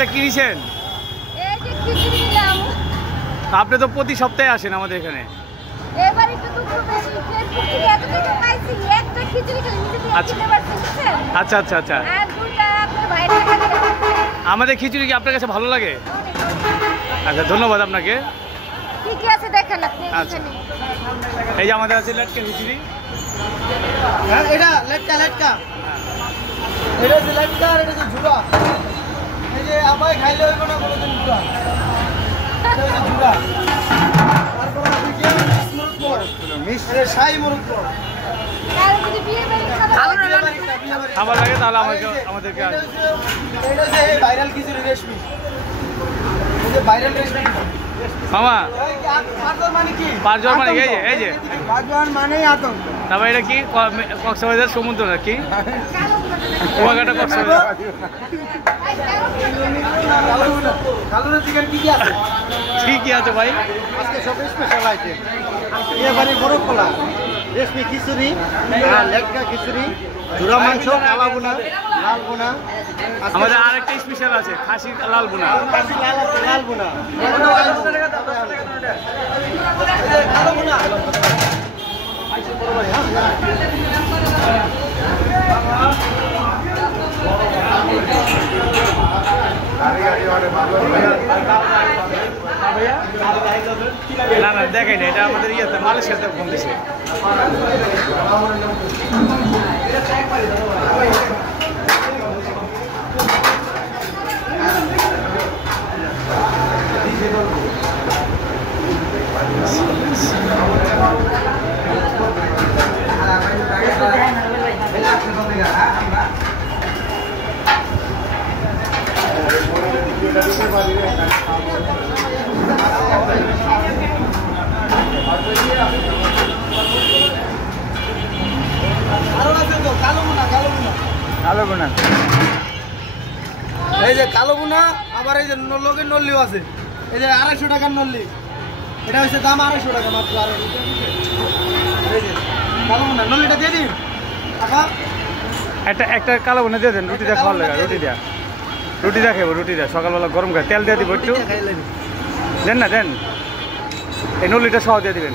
খাবারটা কিনেছেন? আপনি তো প্রতি সপ্তাহে আসেন আমাদের এখানে। আচ্ছা আচ্ছা আচ্ছা। আমাদের খিচুড়ি কি আপনার কাছে ভালো লাগে? আচ্ছা, ধন্যবাদ আপনাকে। আচ্ছা, এই যে আমাদের আছে লেটকা খিচুড়ি। এটা লেটকা লেটকা, এটা হচ্ছে লেটকা আর এটা হচ্ছে ঝুড়া। এই যে আমায় খাইলে হইব না কোনোদিন ঝুড়া, এটা হচ্ছে ঝুড়া। তারপর আছে কি মিষ্টি শাহী মুরগ। খাবার লাগে তাহলে আমাদেরকে এটা হচ্ছে ভাইরাল খিচুড়ি রেশমি, এই যে ভাইরাল রেশমি মামা। মানে কি পাঁচজন মানে এই যে পাঁচজন মানেই আতঙ্ক। তারপর এটা কি কক্সবাজার সমুদ্র নাকি? কুয়াকাটা কক্সবাজার। ঠিকই আছে ভাই। আজকে সব স্পেশাল আইটেম, এবারে বড় পোলা, রেশমি খিচুড়ি, লেটকা খিচুড়ি, ঝুরা মাংস, কালা বোনা, লাল বোনা। আমাদের আরেকটা স্পেশাল আছে, খাসির লাল বোনা। লাল বোনা, কালো বোনা। না না দেখাই না, এটা আমাদের ইয়েতে মালয়েশিয়াতে ফোন দিছে। কালো বোনা, এই যে কালো বোনা। আবার এই যে লোকের নল্লিও আছে, এই যে 250 টাকার নল্লি, এটা হচ্ছে দাম 250 টাকা মাত্র। এই যে কালো বোনা নল্লিটা দিয়ে দিন। একটা কালো বোনা দিয়ে দেন, রুটিটা খাওয়ার লাগে। রুটিটা খাবো, রুটিটা সকালবেলা গরম খায়, তেল দিয়ে দিব একটু। দেন না, দেন। এই নল্লিটা সহ দিয়ে দিবেন,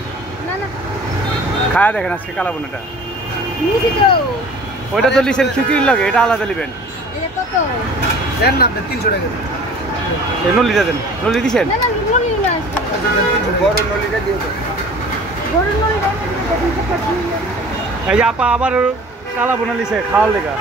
খায়া দেখেন আজকে কালো বোনাটা। ওইটা তো লিখেন খিচুড়ির লাগে, এটা আলাদা নেবেন। দেন না, আপনি 300 টাকা দেন। এই নল্লিটা দেন। নল্লি দিছেন? বড় নল্লিটা দিয়ে দেন। এই যে আপা আবার কালা বোনা লিছে খাওয়ার লেগা।